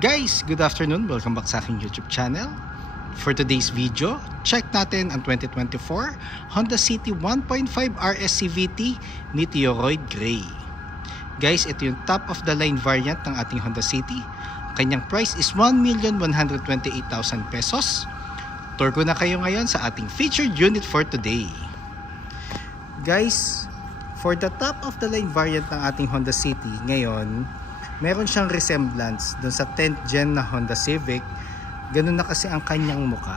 Guys, good afternoon. Welcome back sa aking YouTube channel. For today's video, check natin ang 2024 Honda City 1.5 RS CVT Meteoroid Gray. Guys, ito yung top of the line variant ng ating Honda City. Kanyang price is 1,128,000 pesos. Tour ko na kayo ngayon sa ating featured unit for today. Guys, for the top of the line variant ng ating Honda City ngayon, meron siyang resemblance dun sa 10th gen na Honda Civic. Ganun na kasi ang kanyang muka.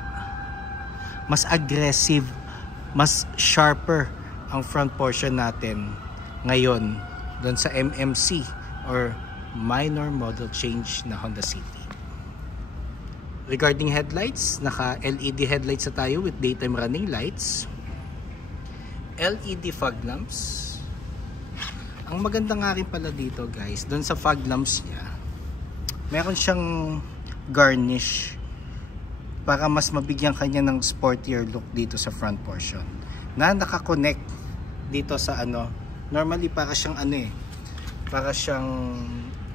Mas aggressive, mas sharper ang front portion natin ngayon dun sa MMC or minor model change na Honda City. Regarding headlights, naka LED headlights na tayo with daytime running lights, LED fog lamps. Ang maganda nga rin pala dito guys, doon sa fog lamps niya, meron siyang garnish para mas mabigyan kanya ng sportier look dito sa front portion na nakakonect dito sa normally para siyang para siyang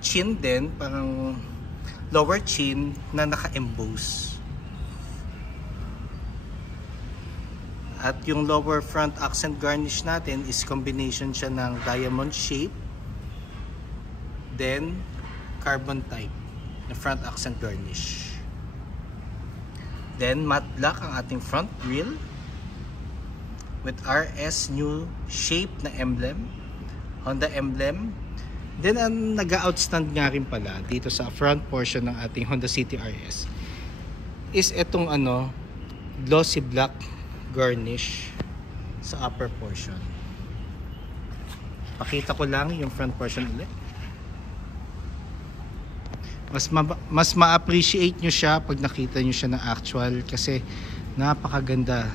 chin din, parang lower chin na naka-emboss. At yung lower front accent garnish natin is combination siya ng diamond shape, then carbon type na front accent garnish. Then matte black ang ating front grille with RS new shape na emblem, Honda emblem. Then ang nag-outstand nga rin pala dito sa front portion ng ating Honda City RS is etong glossy black garnish sa upper portion. Pakita ko lang yung front portion ulit. Mas ma-appreciate nyo siya pag nakita nyo siya na actual kasi napakaganda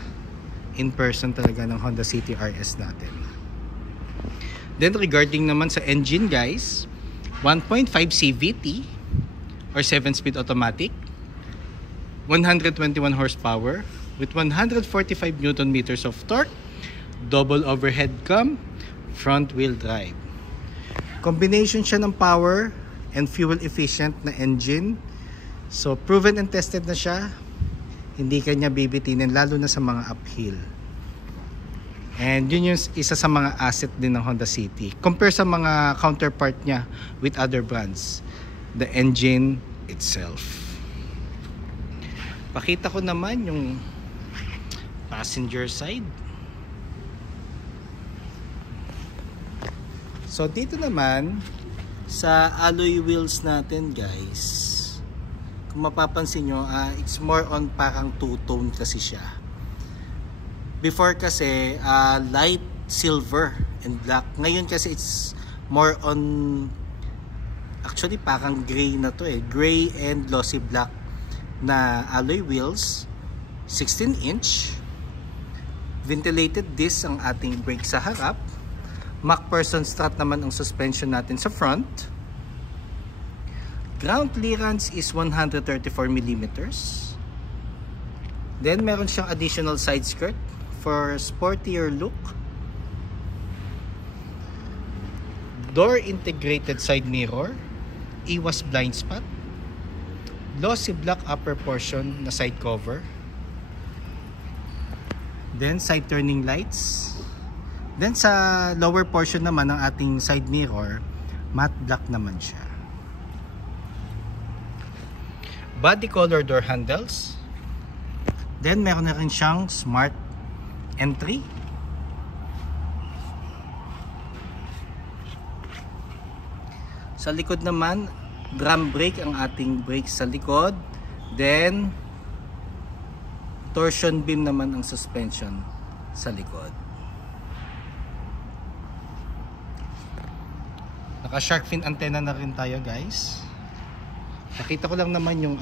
in person talaga ng Honda City RS natin. Then regarding naman sa engine guys, 1.5 CVT or 7-speed automatic, 121 horsepower with 145 Newton meters of torque, double overhead cam, front wheel drive. Combination siya ng power and fuel efficient na engine. So proven and tested na siya. Hindi kanya bibitinin lalo na sa mga uphill. And yun yung isa sa mga asset din ng Honda City. Compare sa mga counterpart niya with other brands, the engine itself. Pakita ko naman yung passenger side. So dito naman sa alloy wheels natin guys, kung mapapansin nyo, it's more on parang two-tone kasi siya. Before kasi light silver and black. Ngayon kasi it's more on, actually parang gray na to gray and glossy black na alloy wheels, 16-inch. Ventilated disc ang ating brake sa harap. MacPherson strut naman ang suspension natin sa front. Ground clearance is 134 mm. Then meron siyang additional side skirt for sportier look. Door integrated side mirror, iwas blind spot, glossy black upper portion na side cover. Then side turning lights. Then sa lower portion naman ng ating side mirror, matte black naman siya. Body color door handles. Then meron na rin siyang smart entry. Sa likod naman, drum brake ang ating brake sa likod. Then torsion beam naman ang suspension sa likod. Naka shark fin antenna na rin tayo guys. Nakita ko lang naman yung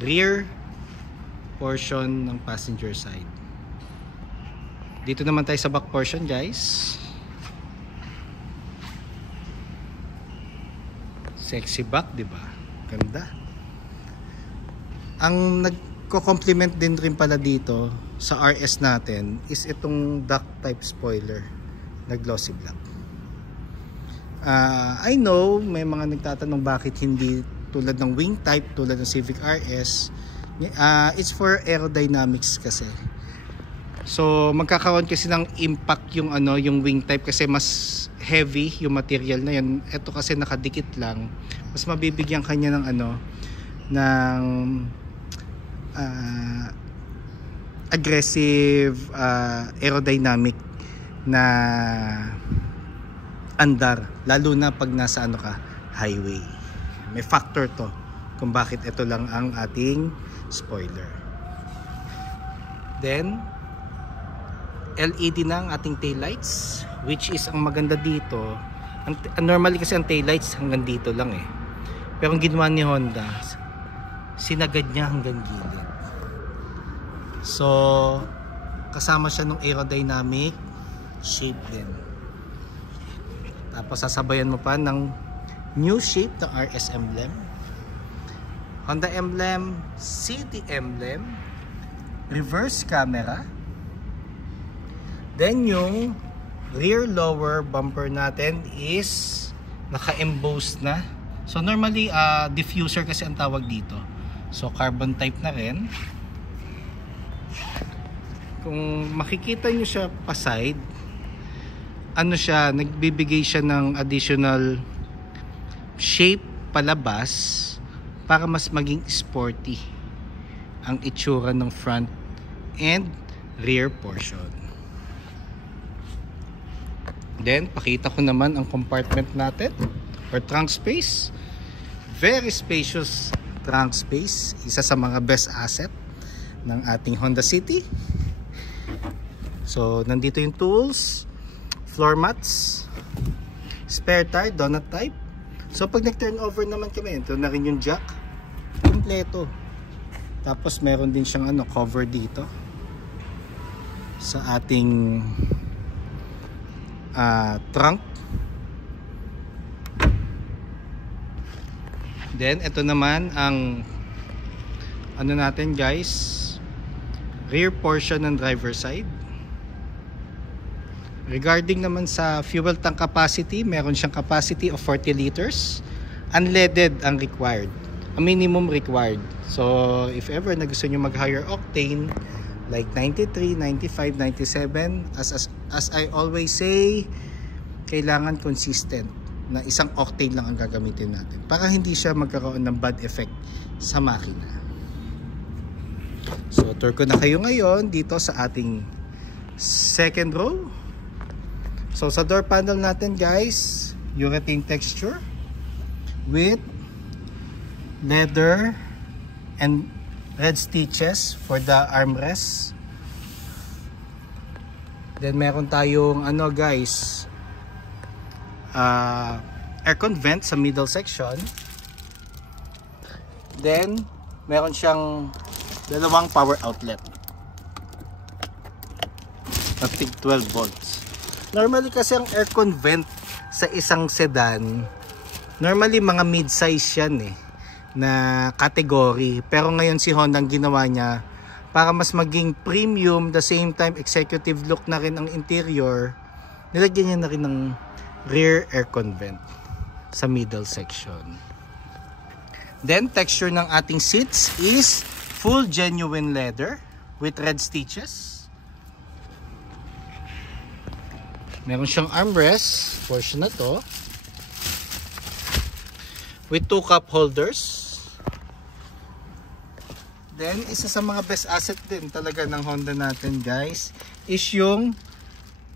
rear portion ng passenger side. Dito naman tayo sa back portion guys. Sexy back, di ba? Ganda. Ang nagko-complement din rin pala dito sa RS natin is itong duck type spoiler na glossy black. I know may mga nagtatanong bakit hindi tulad ng wing type, tulad ng Civic RS. It's for aerodynamics kasi. So magkakaroon kasi ng impact yung yung wing type kasi mas heavy yung material na yan. Ito kasi nakadikit lang, mas mabibigyan kanya ng ng aggressive aerodynamic na andar, lalo na pag nasa highway. May factor to kung bakit ito lang ang ating spoiler. Then LED na ang ating taillights, which is ang maganda dito. Normally kasi ang taillights hanggang dito lang pero ang ginawa ni Honda, sinagad niya hanggang gilid. So kasama siya ng aerodynamic shape din. Tapos sasabayan mo pa ng new shape ng RS emblem, Honda emblem, City emblem, reverse camera. Then yung rear lower bumper natin is naka-embossed na. So normally diffuser kasi ang tawag dito. So carbon type na rin. Kung makikita nyo siya pa side, nagbibigay siya ng additional shape palabas para mas maging sporty ang itsura ng front and rear portion. Then pakita ko naman ang compartment natin or trunk space. Very spacious trunk space, isa sa mga best asset ng ating Honda City. So nandito yung tools, floor mats, spare tire, donut type. So pag nag-turn over naman kami, ito na rin yung jack, kompleto. Tapos meron din siyang cover dito sa ating trunk. Then ito naman ang natin guys, rear portion ng driver side. Regarding naman sa fuel tank capacity, meron siyang capacity of 40 liters. Unleaded ang required, ang minimum required. So if ever na gusto nyo mag higher octane like 93, 95, 97, as I always say, kailangan consistent na isang octane lang ang gagamitin natin para hindi siya magkaroon ng bad effect sa makina. So tour ko na kayo ngayon dito sa ating second row. So sa door panel natin guys, urethane texture with leather and red stitches for the armrest. Then meron tayong guys, aircon vent sa middle section. Then meron siyang dalawang power outlet na tig 12 volts. Normally kasi ang aircon vent sa isang sedan, normally mga mid-size yan na category. Pero ngayon si Honda ang ginawa niya para mas maging premium, the same time executive look na rin ang interior, nilagyan niya na rin ng rear aircon vent sa middle section. Then texture ng ating seats is full genuine leather with red stitches. Meron siyang armrest portion na to with 2 cup holders. Then isa sa mga best asset din talaga ng Honda natin guys is yung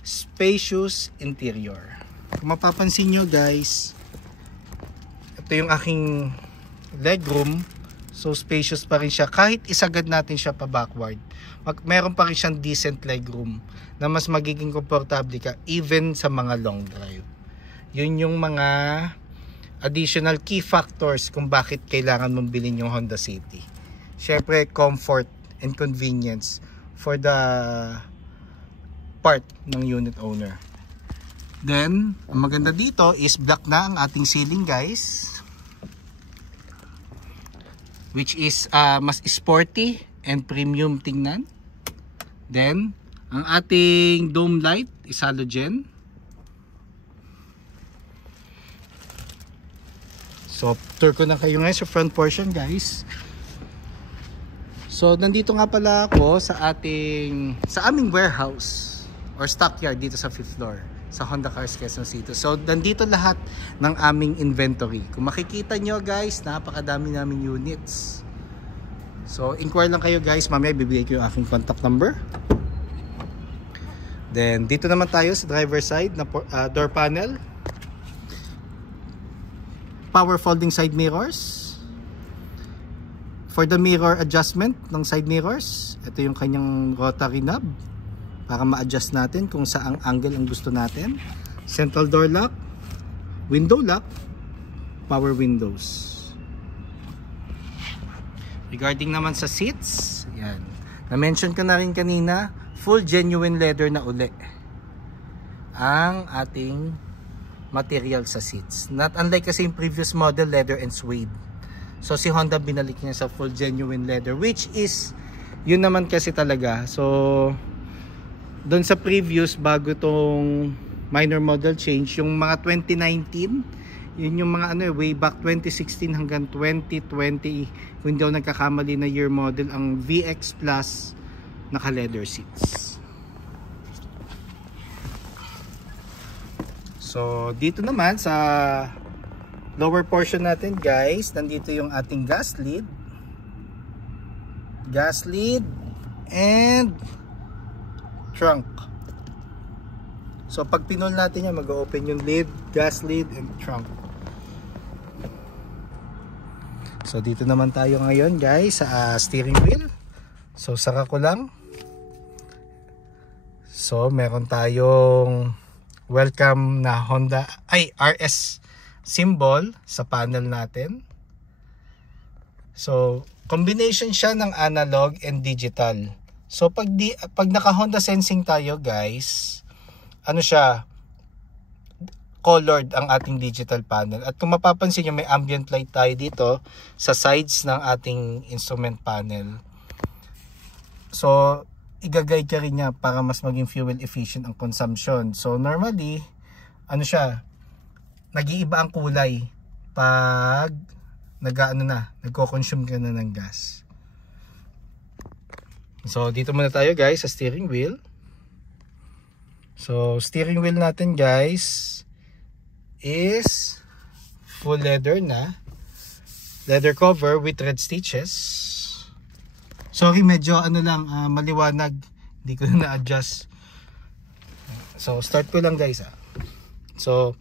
spacious interior. Kung mapapansin nyo guys, ito yung aking legroom. So spacious pa rin siya kahit isagad natin siya pa backward. Meron pa rin siyang decent legroom na mas magiging komportable ka even sa mga long drive. Yun yung mga additional key factors kung bakit kailangan mong bilhin yung Honda City. Syempre comfort and convenience for the part ng unit owner. Then ang maganda dito is black na ang ating ceiling guys, which is mas sporty and premium tingnan. Then ang ating dome light is halogen. So tour ko na kayo ngayon sa front portion, guys. So nandito nga pala ako sa aming warehouse or stockyard dito sa 5th floor sa Honda Cars Quezon City. So nandito lahat ng aming inventory. Kung makikita nyo, guys, napakadami naming units. So inquire lang kayo, guys, mamaya bibigay ko yung aking contact number. Then dito naman tayo sa driver side na door panel, power folding side mirrors. For the mirror adjustment ng side mirrors, ito yung kanyang rotary knob para ma-adjust natin kung saang angle ang gusto natin. Central door lock, window lock, power windows. Regarding naman sa seats, yan. Na-mention ko na rin kanina, full genuine leather na uli ang ating material sa seats. Not unlike kasi yung previous model, leather and suede. So si Honda binalik niya sa full genuine leather, which is yun naman kasi talaga. So doon sa previous, bago tong minor model change, yung mga 2019, yun yung mga way back 2016 hanggang 2020, kung hindi ako nagkakamali na year model, ang VX Plus naka leather seats. So dito naman sa lower portion natin, guys, nandito yung ating gas lid and trunk. So pag pinol natin yan, mag-open yung lid, gas lid and trunk. So dito naman tayo ngayon, guys, sa steering wheel. So saka ko lang. So meron tayong welcome na Honda RS symbol sa panel natin. So combination siya ng analog and digital. So pag naka Honda Sensing tayo, guys, ano siya, colored ang ating digital panel. At kung mapapansin nyo, may ambient light tayo dito sa sides ng ating instrument panel. So i-guide ka rin niya para mas maging fuel efficient ang consumption. So normally, ano siya, nag-iiba ang kulay pag nagko-consume ka na ng gas. So dito muna tayo, guys, sa steering wheel. So steering wheel natin, guys, is full leather na. Leather cover with red stitches. Sorry, medyo maliwanag. Hindi ko na na-adjust. So start ko lang, guys. So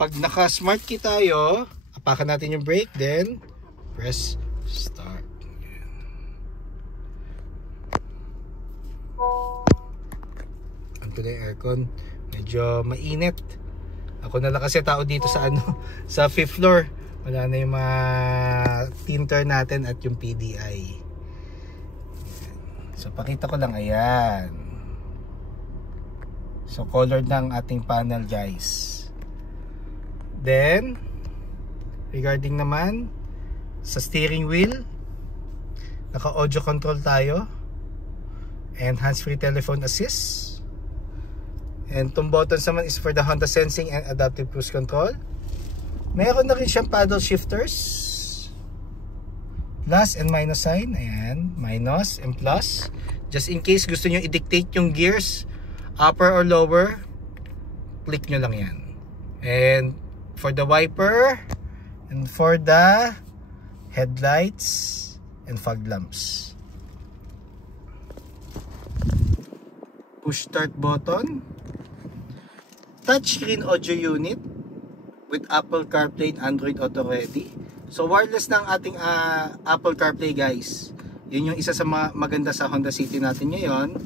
pag naka smart key tayo, apakan natin yung brake, then press start. Ang tuloy aircon, medyo mainit. Ako na lang kasi tao dito sa sa 5th floor. Wala na yung mga tinter natin at yung PDI. So pakita ko lang, ayan. So colored na ang ating panel, guys. Then regarding naman sa steering wheel, naka audio control tayo and hands-free telephone assist, and itong buttons naman is for the Honda Sensing and adaptive cruise control. Meron na rin siyang paddle shifters, plus and minus sign. Ayan, minus and plus, just in case gusto nyo i-dictate yung gears, upper or lower, click nyo lang yan. And for the wiper and for the headlights and fog lamps. Push start button. Touchscreen audio unit with Apple CarPlay and Android Auto Ready. So wireless na ang ating Apple CarPlay, guys. Yun yung isa sa maganda sa Honda City natin ngayon.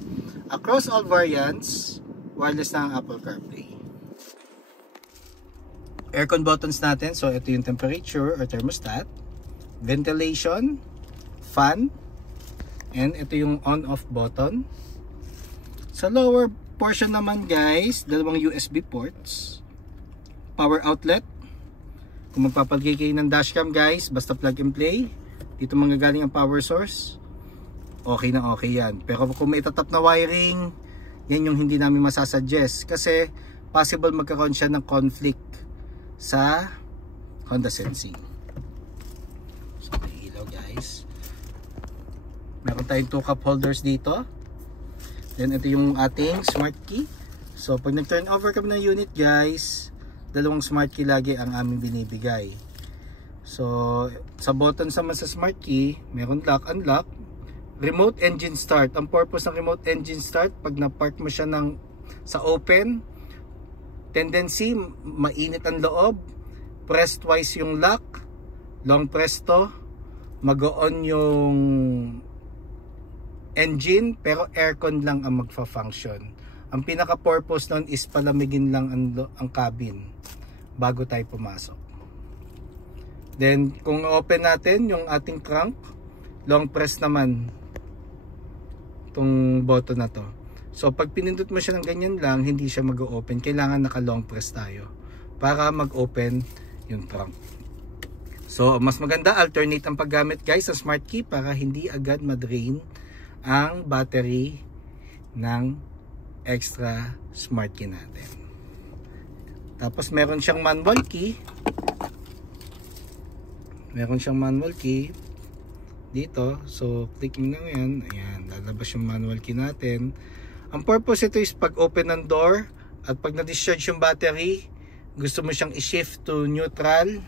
Across all variants, wireless na ang Apple CarPlay. Aircon buttons natin. So ito yung temperature or thermostat, ventilation, fan, and ito yung on-off button. Sa lower portion naman, guys, dalawang USB ports, power outlet. Kung magpapalagay kayo ng dashcam, guys, basta plug and play, dito manggagaling ang power source, okay na okay yan. Pero kung may itatap na wiring, yan yung hindi namin masasuggest kasi possible magkaroon siya ng conflict sa Honda Sensing. Meron tayong 2 cup holders dito. Then ito yung ating smart key. So pag nag-turn over kami ng unit guys, 2 smart key lagi ang aming binibigay. So sa buttons naman sa smart key, meron lock, unlock, remote engine start. Ang purpose ng remote engine start, pag na-park mo siya sa open, tendency mainit ang loob, press twice yung lock, long press to, mag-on yung engine, pero aircon lang ang magfa-function. Ang pinaka-purpose nun is palamigin lang ang cabin bago tayo pumasok. Then kung open natin yung ating crank, long press naman itong button na to. So pag pinindot mo siya ng ganyan lang, hindi siya mag-open. Kailangan naka long press tayo para mag-open yung trunk. So mas maganda alternate ang paggamit guys sa smart key para hindi agad ma-drain ang battery ng extra smart key natin. Tapos meron siyang manual key. Meron siyang manual key dito. So clicking lang yan. Ayan, lalabas yung manual key natin. Ang purpose ito is pag open ng door at pag na-discharge yung battery, gusto mo siyang i-shift to neutral,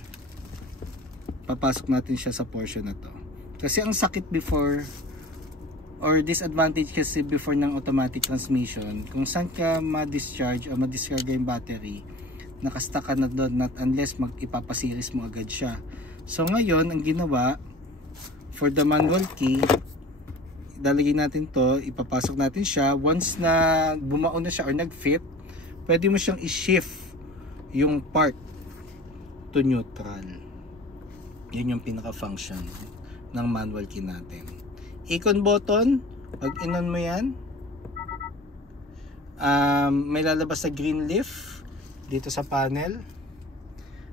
papasok natin siya sa portion na to. Kasi ang sakit before or disadvantage kasi before ng automatic transmission, kung saan ka ma-discharge o ma-discarga yung battery, nakastuck ka na doon, not unless ipapasiris mo agad siya. So ngayon ang ginawa for the manual key, ilalagay natin to, ipapasok natin siya. Once na bumao na siya or nag-fit, pwede mo siyang i-shift yung part to neutral. Yun yung pinaka-function ng manual key natin. Icon button, pag inon mo yan, may lalabas sa green leaf dito sa panel.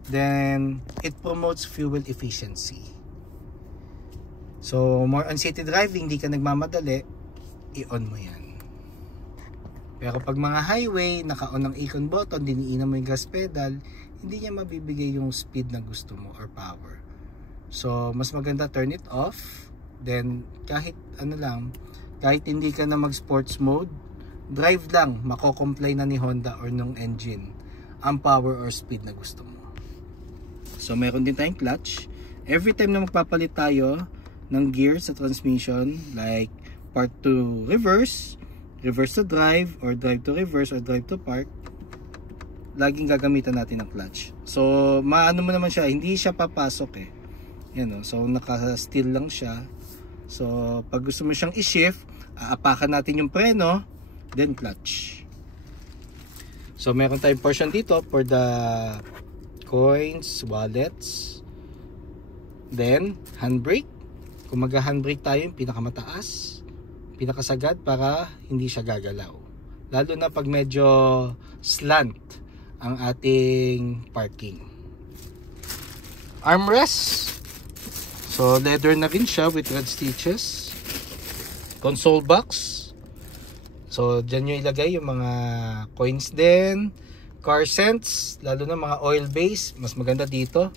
Then it promotes fuel efficiency. So more on city driving, hindi ka nagmamadali, i-on mo yan. Pero pag mga highway, naka-on ang icon button, diniinan mo yung gas pedal, hindi niya mabibigay yung speed na gusto mo or power. So mas maganda turn it off. Then kahit ano lang, kahit hindi ka na mag sports mode, drive lang, mako-comply na ni Honda or nung engine ang power or speed na gusto mo. So meron din tayong clutch. Every time na magpapalit tayo ng gear sa transmission, like part to reverse, reverse to drive, or drive to reverse, or drive to park, laging gagamitan natin ng clutch. So maano mo naman siya, hindi siya papasok eh. Yan o, so naka-steel lang siya. So pag gusto mo siyang i-shift, aapakan natin yung preno, then clutch. So meron tayong portion dito for the coins, wallets, then handbrake. Kung mag-handbrake tayo, yung pinakamataas, pinakasagad para hindi siya gagalaw. Lalo na pag medyo slant ang ating parking. Armrest. So leather na rin siya with red stitches. Console box. So dyan nyo ilagay yung mga coins din. Car scents, lalo na mga oil base, mas maganda dito.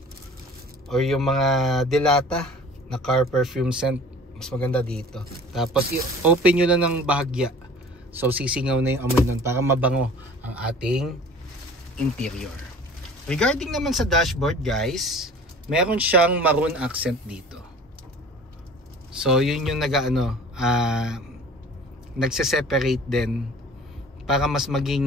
Or yung mga delata na car perfume scent, mas maganda dito. Tapos i-open nyo lang ng bahagya. So sisingaw na yung amoy nun para mabango ang ating interior. Regarding naman sa dashboard guys, meron siyang maroon accent dito. So yun yung nagse-separate din para mas maging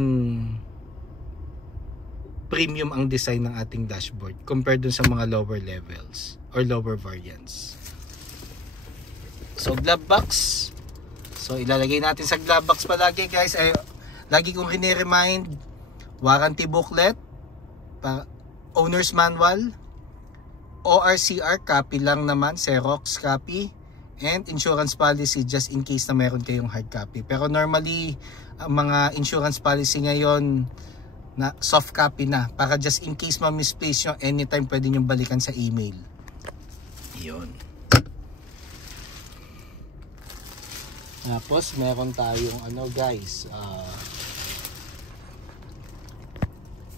premium ang design ng ating dashboard compared dun sa mga lower levels or lower variants. So glove box. So ilalagay natin sa glove box palagi guys. Lagi kong rini-remind, warranty booklet, owner's manual, ORCR copy lang naman, Xerox copy, and insurance policy just in case na meron kayong hard copy. Pero normally ang mga insurance policy ngayon na soft copy na, para just in case ma-misplace nyo, anytime pwede nyo balikan sa email. Yun. Tapos meron tayong guys,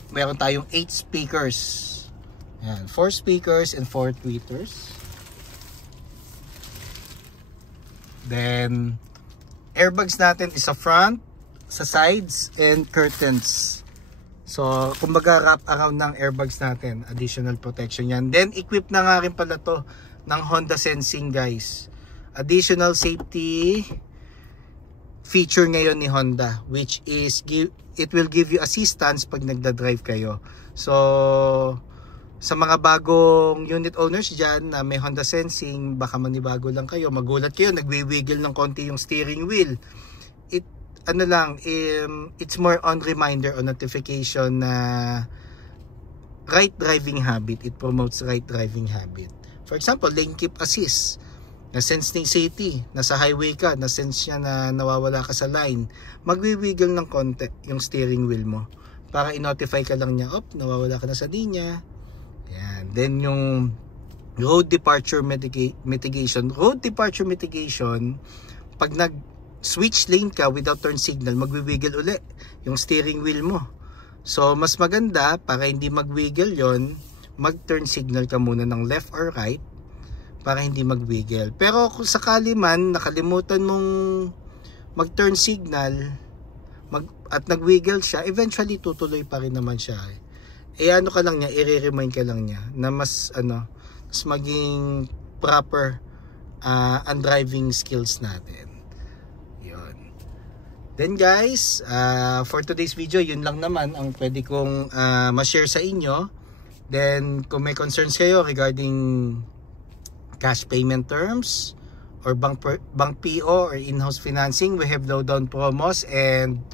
meron tayong 8 speakers. Yan, 4 speakers and 4 tweeters. Then airbags natin is sa front, sa sides, and curtains. So kumbaga wrap around ng airbags natin, additional protection yan. Then equip na nga rin pala to ng Honda Sensing, guys. Additional safety feature ngayon ni Honda, which is it will give you assistance pag nagda-drive kayo. So sa mga bagong unit owners dyan na may Honda Sensing, baka manibago lang kayo, magulat kayo, nagwi-wiggle ng konti yung steering wheel. It's more on reminder or notification na right driving habit. It promotes right driving habit. For example, lane keep assist. Na-sense ni safety, nasa highway ka, na-sense niya na nawawala ka sa line, magwi-wiggle ng konti yung steering wheel mo para i-notify ka lang niya, nawawala ka na sa linya. Yan. Then yung road departure mitigation. Road departure mitigation, pag nag-switch lane ka without turn signal, magwi-wiggle uli yung steering wheel mo. So mas maganda, para hindi mag-wiggle yon, mag-turn signal ka muna ng left or right para hindi mag-wiggle. Pero kung sakali man nakalimutan mong mag-turn signal at nag-wiggle siya, eventually tutuloy pa rin naman siya. Ano ka lang niya, i-remind ka lang niya na mas maging proper ang driving skills natin. Yun. Then guys, for today's video, yun lang naman ang pwede kong ma-share sa inyo. Then kung may concerns kayo regarding cash payment terms or bank PO or in-house financing, we have low-down promos and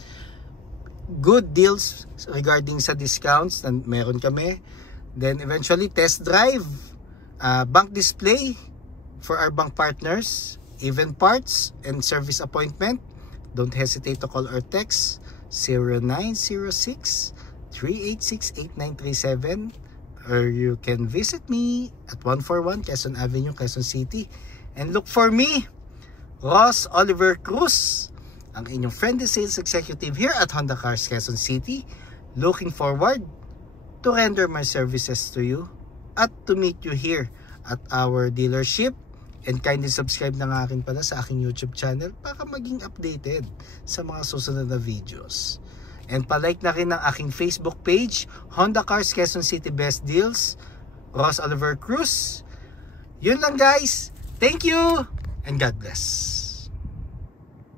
good deals regarding sa discounts na meron kami. Then eventually test drive, bank display for our bank partners, even parts and service appointment. Don't hesitate to call or text 0906 386 8937. Or you can visit me at 141 Quezon Avenue, Quezon City. And look for me, Ross Oliver Cruz, ang inyong friendly sales executive here at Honda Cars Quezon City. Looking forward to render my services to you at to meet you here at our dealership. And kindly subscribe na nga rin pala sa aking YouTube channel para maging updated sa mga susunod na videos. And palike na rin ang aking Facebook page, Honda Cars Quezon City Best Deals, Ross Oliver Cruz. Yun lang guys. Thank you and God bless.